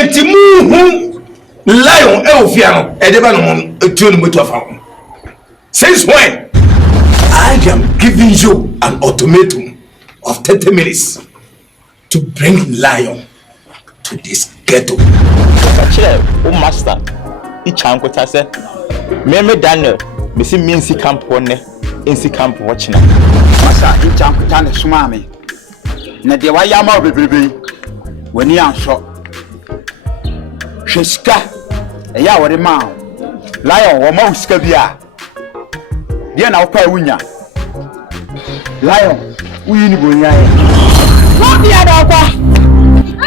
entimu lion elfiano edeba no tuno moto afa. Since when? I am giving you an ultimatum of 30 minutes to bring lion to this ghetto. O master, ichanko tase. Me Daniel, me si minsi camp one, insi camp watching. Master, ichanko tane sumami. Na de wayama bebrebe. Weni anso. Hweska. Eya wore ma. Lion wo ma uska bia. Dia na opa wunya. Lion, uyi ni bonya ye. Wo bia da kwa.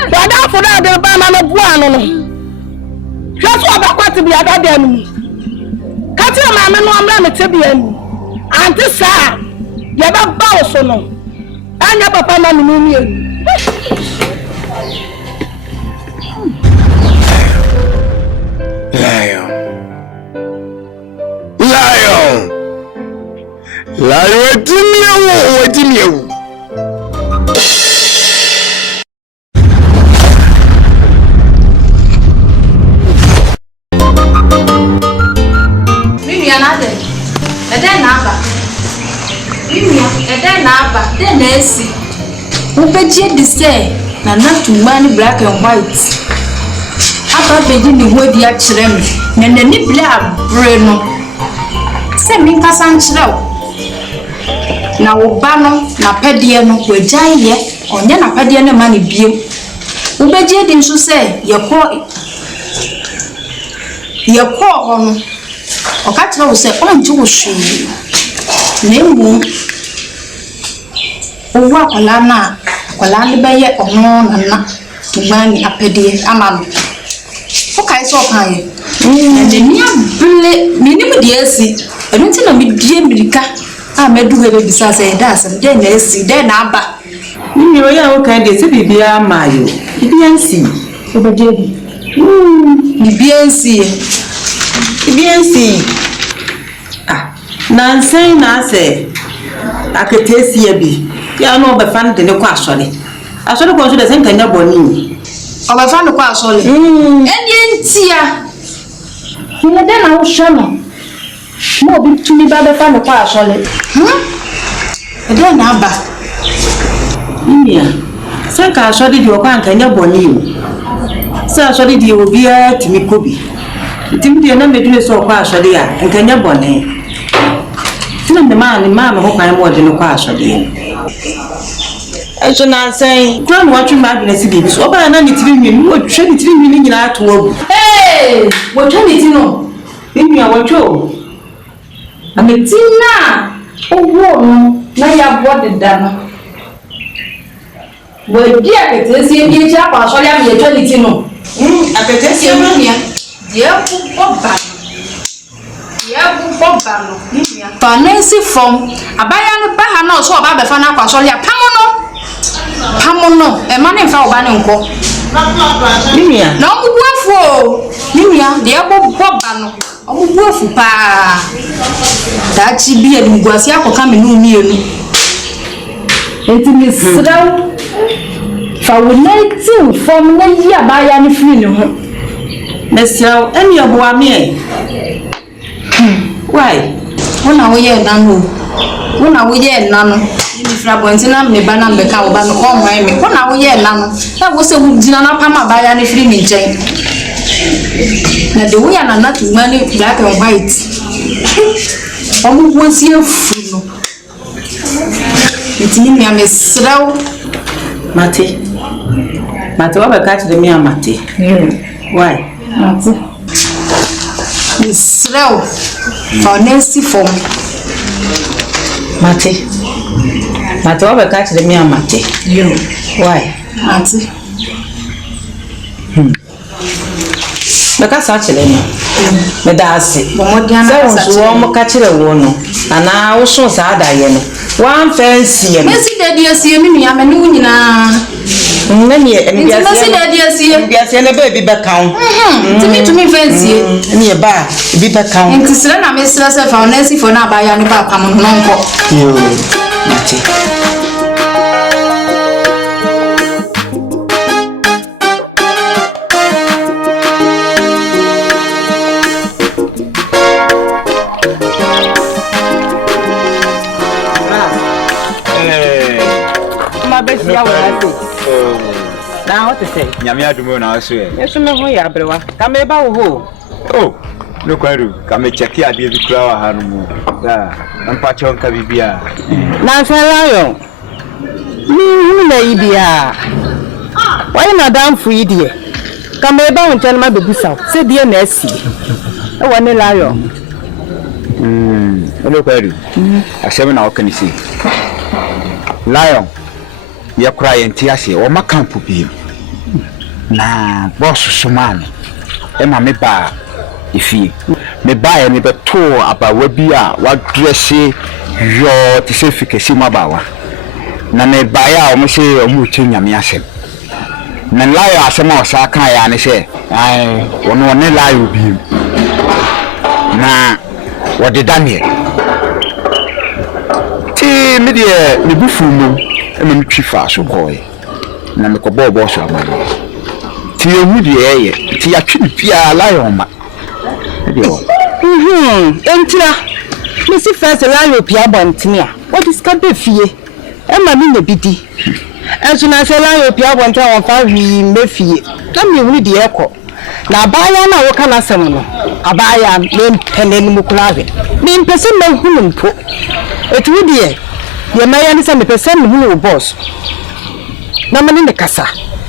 Dada funa de ba na no bua no no. Hweso abakwati bia da de anu. Kati ma me no amra me tebia anu. Anti sa, ye ba ba oso no. Anya papa na me ni anu. Lion, Timmy. Ubeje dise na natumani black and white. Aba beji ni hodi a kire me. Na nani bla bre no. Se min kasa nkire o. Na wo ba no na pede no wajan ye. Onye na pede no ma ne biem. Ubeje di nso se yekọ hono. Oka kire wo se onje wo hwe. Na emu owa kwala ne beye ono nana tumani apede amano okai so kan ye de nia bele minim de asi enunti na medie mirika a medu he be bisa se da asem de na asi de na aba ni o ya o kan de se bibia mayo bibia nsi obede bibia nsi na nsen na se aketesi ya bi ya no be fan de ne kwa asole ko so de sen kanya boni o be fan ko asole eni ntia ni de na wo shono mo bi tumi ba be fan ko asole de na ba Nia sen ka asole di o kwa kanya boni o sa asole di obi a timi kobi timi de na medure so kwa asole ya kanya boni tina me ma ho kan mo de no kwa asole Ejo na say grand watch ma bi na si bibi so ba na ni tiri nwi wo hwe ni tiri nwi ni nyina ato agu wo twa ni ti no nwi a wo twa ametina owo no na ya bo de da no wo di aketesi bi eji apa asole am ye twa ni ti no aketesi no nia die bu boba no nia fancy form abaya no ba ha na so oba be fa na kwa asole Pamono, e mane fa oba ne nko. Nimia. Na obubuafo. Nimia, de boba no. Obubuafu pa. Da chi bi e mguasi akoka me no mienu. Enti mi sraw. Fa wonati form na yi abaya ne firi ne ho. Na sraw eni oboa me. Why? Wona wo ye nanu. Wona wo ye nanu. Ni fra bontina me ba na mbeka wo ba no ko mwan me ko na wo ye na no na wo se wu dina na pama ba ya ne firi mi nchen na de wo ya na na tumani black and white omu wo si afu no etini mi amesraw mate wa ba ka tire mi amate why mate misraw fancy form Mate wa ba ka tire mi amate why mate Baka sa chile no. Me da ase. Se wo mo ka chile wo no. Ana wo so sa da ye no. Wan fancy ye. Mesi da dia sie mi nua me no nyina. Na ni e bi ase. Mesi da dia sie. Bi ase na ba bi ba kan. Tumi fancy. Ni e ba bi ba kan. Enti sira na me sira se fa na si fo na ba ya ni ba pam no nko. Yo. Mate. te say. Nyamia do mo na so e. Yesu me ho ya abrewa. Ka me ba wo ho. Oh, no kwaru, ka me check ya de bi kura wa ha no mu. Da, ampa chon ka bibia. Na se lion. Ni na ibia. Why na dan fu idie? Ka me ba won chen ma bebusa. Se die na asi. E woni lion. No kwaru. Asem na okanisi. Lion. Ya kura yenti ase o makampu bi. Na boss sumane. E ma me ba ifi. Me ba ya me beto abawa bi a wa dresse yo ti se fikesi mabawa. Na me ba ya o mo se o mu che nyame asem. Na lion asem o sa kan ya ne se ai wono ne lion bi. Na wo de Daniel. Ti me de me bufu mu e me twi fa so boy. Na me ko bobo so amane. Ti ewu de eye ti ya twi bia lion ma. Entira. Me si first lion pia bontini a. What is ka be fie? E ma mi na bidi. Enso na se lion pia bonta won fa wi me fie. Na me hu de ekọ. Na abaya na wo kana sem no. Abaya me peneni mu kula hwe. Me mpese me hu mpo. Etu de ye maya ni se me pese me hu wo boss. Na mani ne kasa.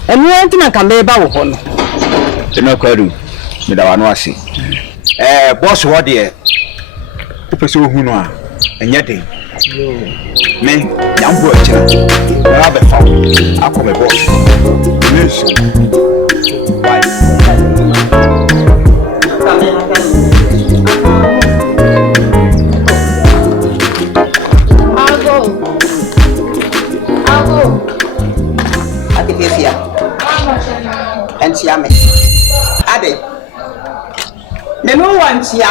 Enu entina ka me ba wo ho no. Eno kwaru. Me da wano ase. Boss wo de o pese ohu no a enye den. Me yambo akira. Na be fa. Akome boss. Yes. Bye. Atifia. Entia me. Ade. Me no wantia.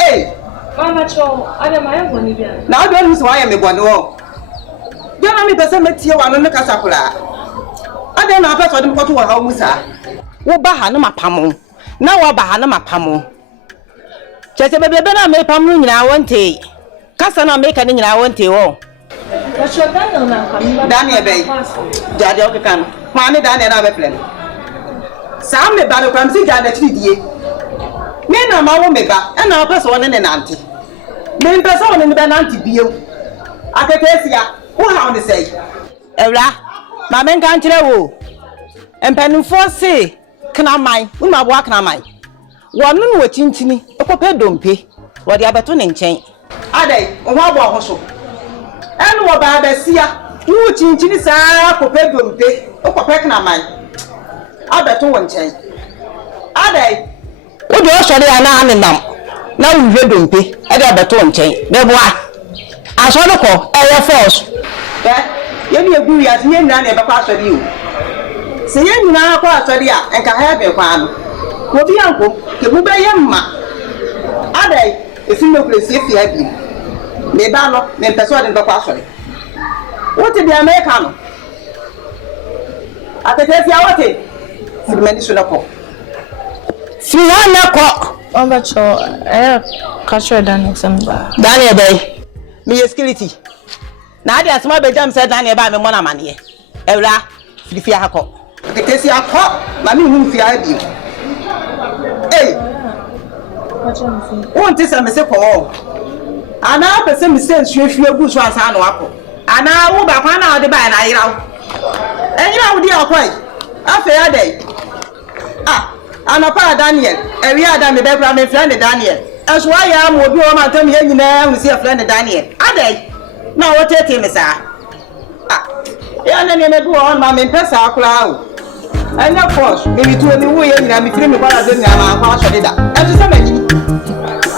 Hey. Mama cho, ade ma yego ni bia. Na ade onu so ya me bone wo. Je na me pese metie wa no ne kasa kula. Ade na pese ode mkoto wa ha musa. Wo ba ha no mapamo. Na wo ba ha no mapamo. Chese bebe na me pam no nyina wonte. Kasa na me ka ni nyina wonte wo. Cho Daniel na kamila. Daniel be. Jade o kan. Ma ne Daniel na be plan. Sa me ba no kwam si jade chidie. Me na ma wo me ba. E na pese won ne nante. Me pese won ne be nante bio. Atetesia, wo ha on say. Ewra, ma men kan kire wo. Empanufo se kana man, wo ma bo akana man. Wo no no chinchini, ekope dompe. Wo de abeto ne nchen. Adai, wo ho abo ho so. Enu wo ba abesia, wo chinchini saa kope dompe, ekope kana man. Abeto wo nchen. Adai, wo de o so de ana anenam. Na wo hwe dompe, e de abeto wo nchen. Beboa. Asodoko, eye force. Ye ni egwu ya tinye nna na ebekwa asodi o. Se ye nyina akwa asodi a enka ha be kwa no. Obi anko, ke bu be ye mma. Adai, esi no place e fi abi. Me ba no, me pese ode bekwa asodi. Wote bi America no. Atete ya wote. Fudumani so nako. Si ha nako. Mama cho, catch Daniel samba. Daniel bay. Me security. Na ade asema be jam say Daniel ba me mona mane. Ewra, fifi akọ. Ketesi akọ, ma me hu fi abi. Eh. Won ti say me se ko. Ana be se me se nsuafi agu so asa na akọ. Ana wo ba kwa na ode ba na yirawo. Enyira wo di akọ. Afa ya dai. Ah, ana pa Daniel. Ewi ada me be bra me friend Daniel. Eso ya mo bi o ma tam ye nyina hu si friend Daniel. Adai. Na wo tete me sa. Ah. Ya na ne do on ma me pesa akura o. Anya force, me bi tu ni wo ye nyina me firi me kwara ze nyina ma akwa so deda. Eso se ma nyini.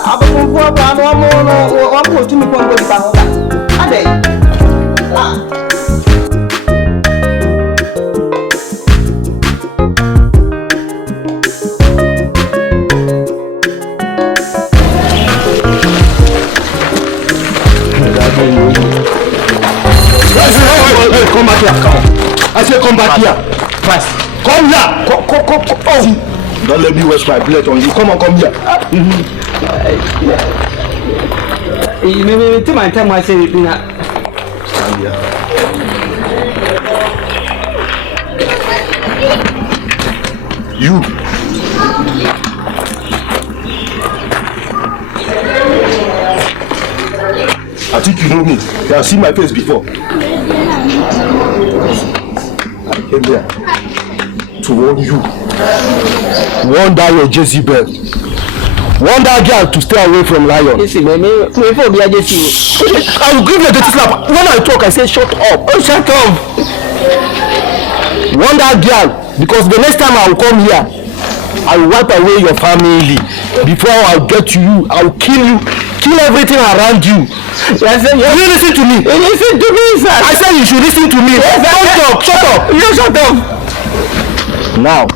Abofo bra no mo no o mo tu mi kongo di ba ho ba. Adai. Ah. Come back here, come. I say come back here. Fast. Come here. Come. Oh. Don't let me waste my blood on you. Come on, come here. You take my time. I say, Stand here. You. I think you know me. You have seen my face before. I came here to warn you. Warn that your Jezebel. Warn that girl to stay away from Lion. Yes, I will give you a dirty slap. When I talk, I say shut up. Oh, shut up. Warn that girl, because the next time I will come here, I will wipe away your family. Before I'll get to you, I'll kill you, kill everything around you. Yes, sir. You listen to me. You listen to me, sir. I said you should listen to me. Yes, Shut up. You shut up. Now,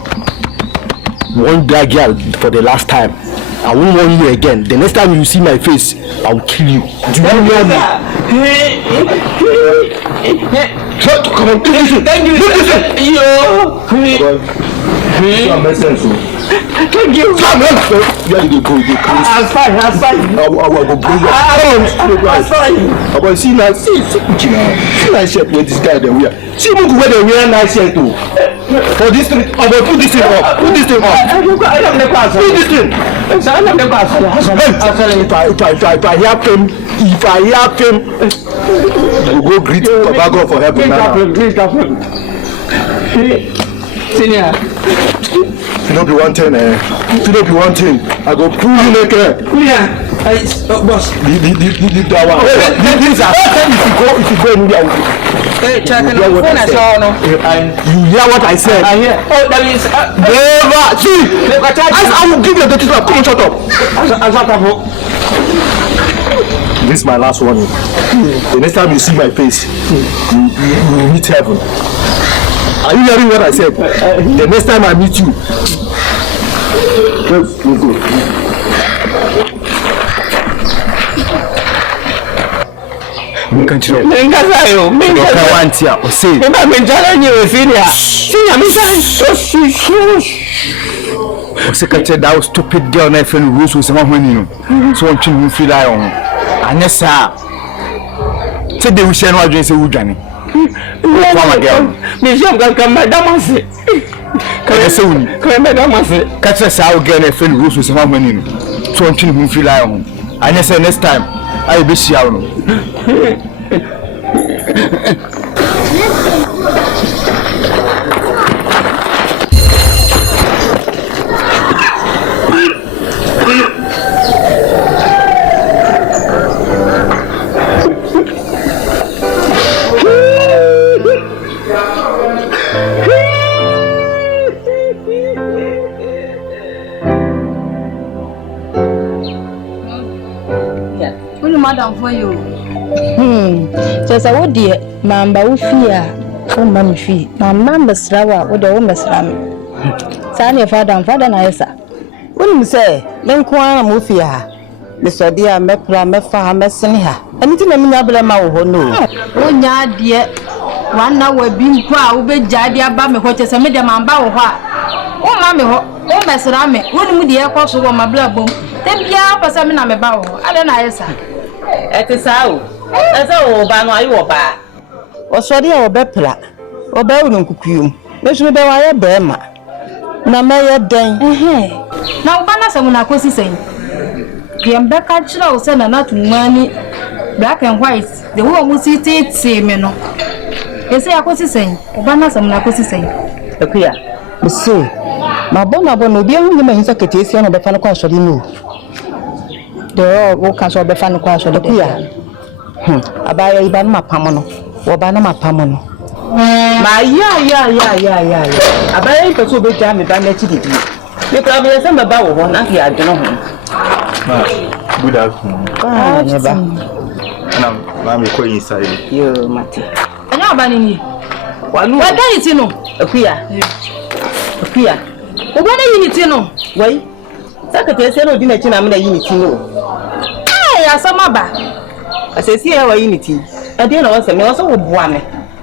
warn that girl for the last time. I won't warn you again. The next time you see my face, I'll kill you. Do you hear me? Shut up. Come on. Listen. Thank you. Listen. You are messing so. Thank you. Where did you go? I'm fine. I will go bring you. I'm fine. But see now, see nice shirt where this guy they wear. See where they wear nice shirt too. For this thing, I will put this thing up. Put this thing up. I am the class. Put this thing. I am the class. If I help him, I will go greet Papa God for helping now. Senior. If you don't be one thing, I go pull you naked. Boss. Leave that one. If you go anywhere, Hey, check it out. you hear what I said? I hear. Oh, that is. Never. See, I will give you a dirty slap. Come on, shut up. This is my last warning. The next time you see my face, you will meet heaven. Are you hearing what I said? The next time I meet you, let's go. Continue. Secretary, that was stupid girl, my friend Rose was someone when you know. So I'm trying to feel like on. And yes, sir. Said they wish I know say who Johnny. Come again. Mission can come, Madame. Can I say, come, Madame? Catch us out again, my friend Rose was someone when you know. So I'm trying to feel like on. And yes, next time I will be sure. Madam for you. Just a wood dear, Mamba Ufia, oh, Mammy Fee, my mamma's rawa, or the woman's ram. Sign your father and father, Nisa. Wouldn't you say, then Kwana Mufia, Mr. Dear Mepra, Mefa, Messenia, anything I mean, I blame my no. Oh, yeah, dear. One hour being proud, be Jadia Bammy, what is a medium and bow. Oh, Mammy, oh, Mess Rame, wouldn't we dear cross over my blood boom? Then be up as I'm in a bow. I don't know, sir. It is how. That's all by my oba. Or sorry, or bepla, or bellum cuckoo. Let's be by a bema. Na may den. Now, Banas, I'm not saying. The Embecca send a not money, black and white. The woman will see it, say, Meno. They say, I was saying, Banas, I'm not saying. A queer. Monsieur, my bonabon will be only my insecretary of the Fanaco, you know. The all cancel the fan class of the queer. I buy a banama pamono, or banama pamono. My yeah. I buy a person be jammed by Netty. You probably have some about one, and I don't know. Good afternoon. I'm quite inside. You, Matty. I know about you. What is you know? A queer. What are you know? Why? Secretary said, no dinner, I'm a unity. I saw my back. I say, see our unity. I didn't know some also would one.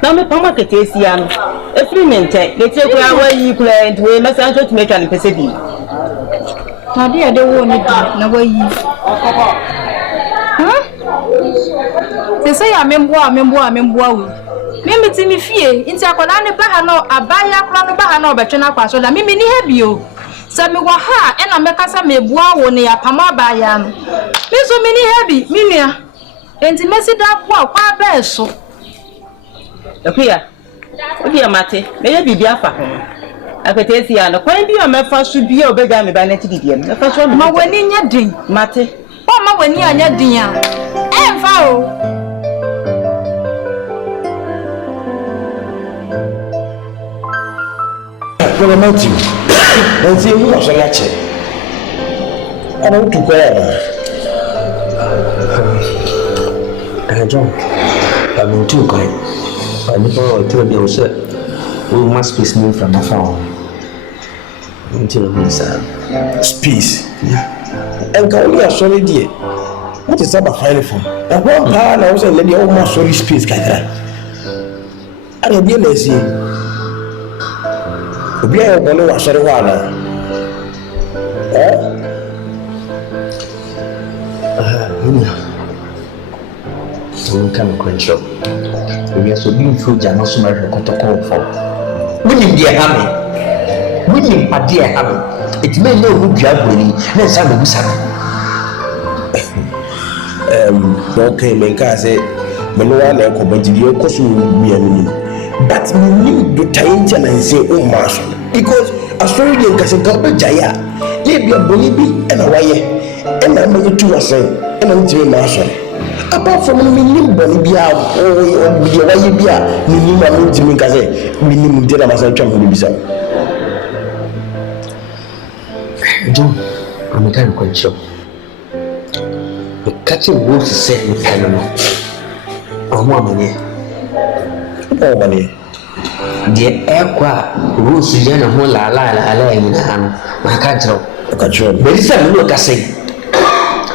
Now, my market is young. A free minute, they take away you play to a messenger to make an Pacific. Now, dear, they won't need no way you. They say, I remember. Mimi ti mi fie nti akola ne ba ha no abaya akora no ba ha no obetwe na kwaso da mimi ni ha bio se mi wa ha e na mekasa mebua wo ne yapama abaya no mi so mi ni ha bi mi nua enti mesi da kwa ba so Akuya obi amate me ya bibia fa ho aketesi ya no kwan bi o mefa so bi o bega me ba na tididie me fa so ma wani nya din mate o ma wani anya din a emfa o Well, Matthew, let's see who was a lecture. I don't to go. John, I'm too kind. I never told you, sir. We must be smooth from the phone. Until we Space. And can we are sorry, dear? What is that about file for? And one pound I was a lady almost sorry space, Kaka. I don't be lazy. Obi a yɛbɔne wɔ asɔre hɔ ana nka no kwankyerɛ obi asɛ obi mfiri gya no so mahwɛ kɔtɔkɔɔfɔ wonim deɛ ha me wonim adeɛ ha me ɛtumi ɛnyɛ ɔmu dua buroni na nsa na ɔbusa no okay menkaa sɛ mene wa na ɛkɔba gyidi ɛkɔ so mmianu nim but menim dotaeɛ nti anansɛ womma so because asɔre deɛ nkasɛnka wobɛgyae a na ebia bɔne bi ɛna wayɛ ɛna mayɛ tu asɛn ɛna ntimi ma asɔre apart from menim bɔne bi a deɛ wayɛ bi a menim a mentimi nka sɛ menim nti na masa twa me ho bibisa John, ameka no kwankyerɛ meka kyɛ wo sɛ meka no no ɔmo amanyɛ ɔmane deɛ ɛkɔ a rose yɛ ne ho laalaalaala nyinaa no maka kyerɛ wo bɛdi sɛ mene ɔkasɛ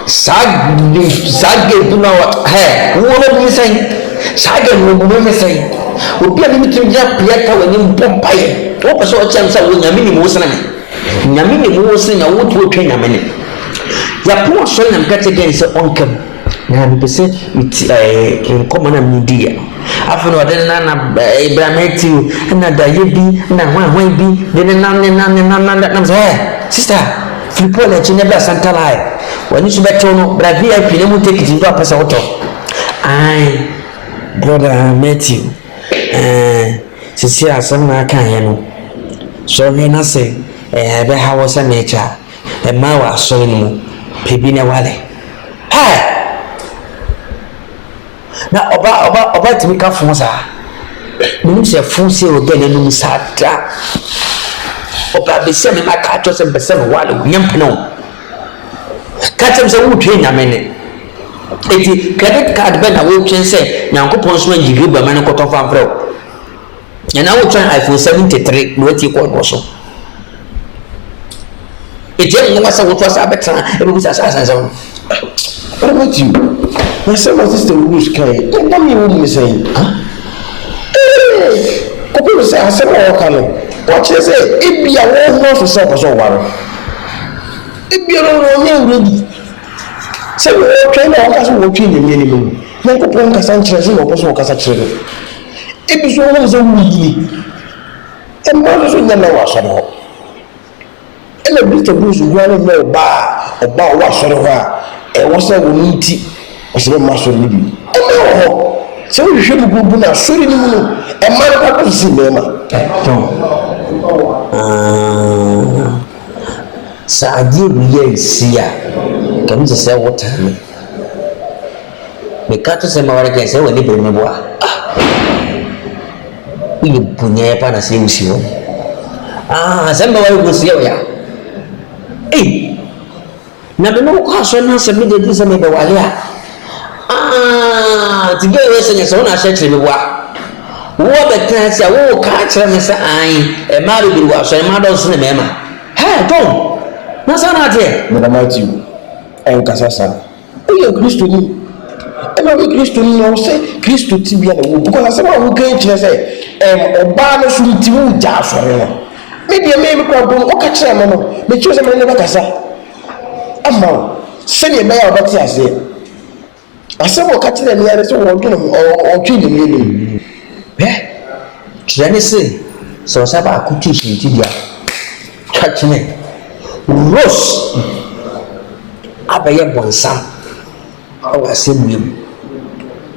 saa gebu no wo no bi sɛn saa gebu no bu me sɛn obi a memetumi gyina pia ka w'ani mbɔ mpayɛ wopɛ sɛ ɔkyɛm sɛ wo nyame ne mu wo sene me nyame ne mu wo sene na wotu otwa nyame ne yɛpo asɔre na meka kyɛ gɛn sɛ ɔnkam na mepɛ sɛ nkɔmmɔ na mendiɛ no afei na ɔde ne nana Ibrahim na dayɛ bi na hwanhwan bi de ne nam sɛ sister filipo na akyi ne bɛ santala ɛ w'ani so bɛtew no bra vip ne mu take it nto apɛ sɛ wotɔ ai brother Matthew sisi asɛm na aka yɛ no sɔre na sɛ ɛbɛha wɔ sɛ mɛkya ɛma wɔ asɔre no mu pɛbi ne wale na oba timi ka fun sa menim se fun se o gele no sa da oba be se me maka to se be se me wale nyempeno ka tem se wo twe nyame ne eti credit card be na wo twen se nyankopon so anjiri ba me ne koto fa mfrɛ ya na wo twen iPhone 73 no eti ko so eti mo wasa wo to sa betra e be busa sa what about you? My son was just a rules carry. Don't tell me what you say. Couple say I said all can. What you say? It be a war for so war. It be a war ready. Say we all train our case watching the minimum. No couple can stand children or person can children. It be so one so we. And what is in the was about? And a bit of booze running no bar or bar was sort of was a woman. Ɔsɛ maso ni bi ɛmɛ wɔ hɔ sɛ wo hwehwɛ bubu na sori ni mu no ɛma no pa ko si mɛma sa ade bi yɛ si a kam sɛ sɛ wo tame me ka to sɛ ma wara kɛ sɛ wɔ ne bere me boa wo punya pa na sɛ wo si wo sɛ ma wara go si ya na me no ko aso na sɛ me de sɛ me be wale a tiga we sɛ nyɛ sɛ wo na ahyɛ kyerɛ me boa wo bɛtena sɛ wo ka kyerɛ me sɛ ai ma be bi wa so ma dɔ so ne mɛma tom na sa na te Madam Matthew ɛnkasa sa woyɛ kristo ni ɛna wo kristo ni na wo sɛ kristo ti bia na wo because asɛm a wo kan kyerɛ sɛ ɔbaa no so nti wo gya asɔre no me deɛ me kɔ bɔ wo ka kyerɛ me no me kyerɛ sɛ me ne bɛkasa ama wo sɛdeɛ ɛbɛyɛ a wobɛte aseɛ asɛm a wɔka kyerɛ me yare sɛ wɔdwene ɔtwe ne mmienu kyerɛ se sɛ ɔsa ba akotu suntibea twatwene rose abɛyɛ bɔnsam ɛwɔ asɛmmua mu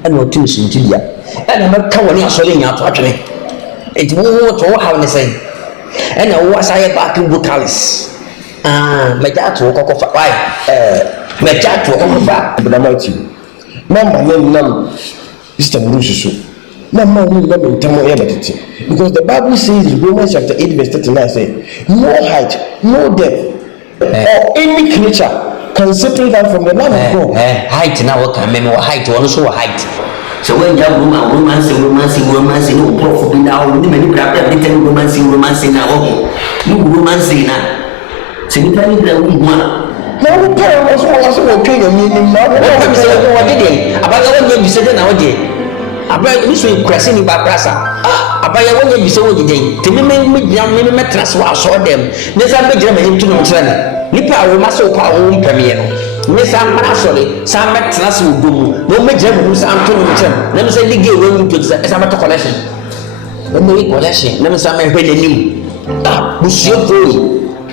ɛna ɔtu suntibea ɛna mɛka wɔ ne asɔre nya ato atwene enti wo to wo haw ne sɛn ɛna wo asa yɛ back vocalist mɛgya ato kɔkɔfa why mɛgya ato kɔkɔfa abdamati mama ne nam system rules so mama ne nam ntamo yɛ betete because the Bible says in Romans chapter 8 verse 39 say no height no depth or any creature can separate us from the love of God. Height na wo kan me wo height wo no so wo height so when ya romance no prof bi na wo ni mani bra bra bi tan romance na wo ni romance na se ni kan bra wo mu na wo pa wo so wo twa ya mi ni na wo se wo de abaga wo nya bi se na wo de abaga ni so ikrase ni ba krasa abaga wo nya bi se wo de te me trans wa so dem ne sa be gira me ntu no kira ne nipa wo ma so pa wo mpamie no me sa mara sori sa me trans wo domu no me gira me sa ntu no kira na me sa ligi wo mu to sa ma to collection no me collection na me sa me hwe nanim busuo boy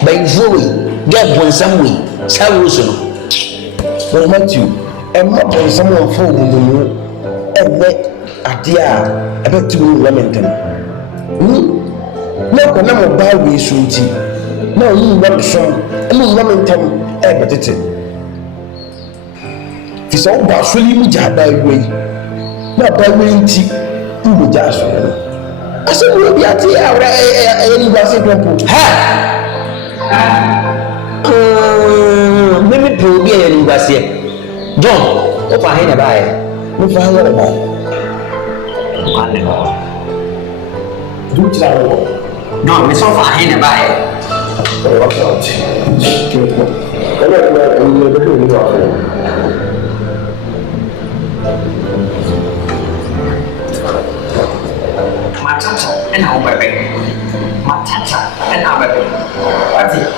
by voy get bonsam we sa wo so no but Matthew ma bonsam wo fo wo mu ebe adia ebe tu wo lamentem na ko na mo ba we so nti na yi wa so emu lamentem ebe tete fi so ba so li mu ja ba we na ba we nti mu ja so ase wo bi ati awra ni ba se tempo mimi pro bi ya ni ba se John o fa he na ba e mo fa ha ba no, me so far hin ba e. Matata and how baby. Matata and how baby. What's it?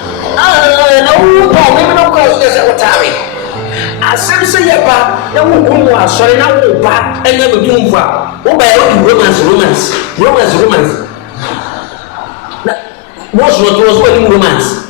No, maybe no cause this what time. Asem se ye ba na wo mu asore na wo ba enya be dum fa wo ba ye romance na what's what was what romance